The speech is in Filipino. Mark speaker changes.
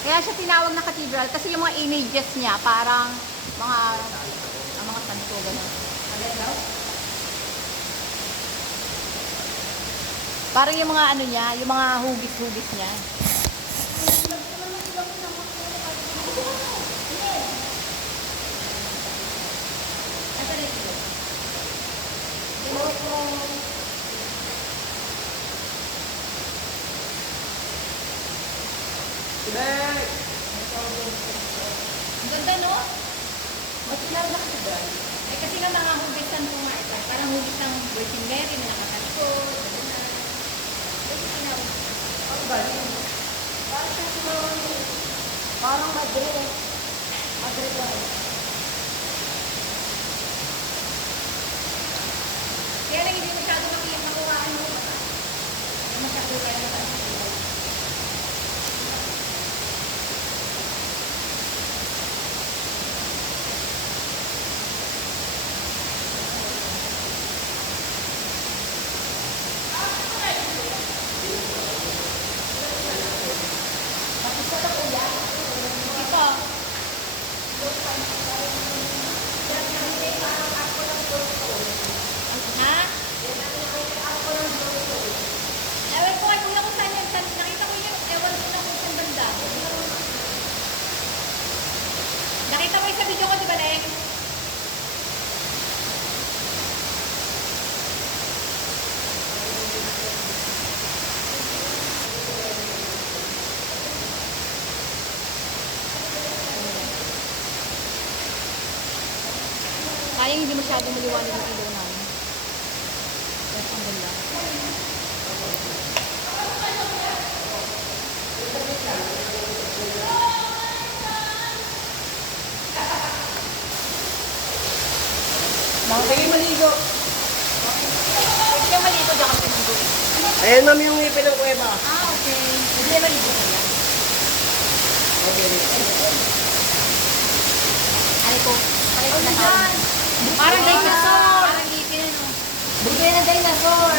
Speaker 1: Kaya siya tinawag na cathedral kasi yung mga images niya parang mga ang mga santo gano'n. Parang yung mga ano niya, yung mga hugis-hugis niya. Ang ganda, no?
Speaker 2: Mas ilaw na cathedral.
Speaker 1: Eh, kasi nga mga hugisan ko nga ito. Parang hugis ng Virgin Mary na gano'n.
Speaker 2: Eh, tinawag. Ang galing. Parang siya sa Parang Madrid. Madrid ba?
Speaker 1: Kaya lang hindi masyado makikita makuhaan mo. Hindi masyado kaya na Ito. Ha? Ewan ko, ay kuya kung saan yan. Saan- Nakita ko yung, ewan ko na kung saan banda. Nakita mo yung sa video ko, di ba, Leng? Sayang hindi masyadong maliwanag yung ilaw namin. Yes, ang ganda.
Speaker 2: Sige, maligo.
Speaker 1: Kang maligo dyan kami maligo.
Speaker 2: Ayan ma'am yung ngipin ng kuweba.
Speaker 1: Ah, okay. Na maligo ka yan. Okay. Ano ko? Parang ko na
Speaker 3: Parang dinosaur! Parang ngipin,
Speaker 1: ano? Bigay na dinosaur.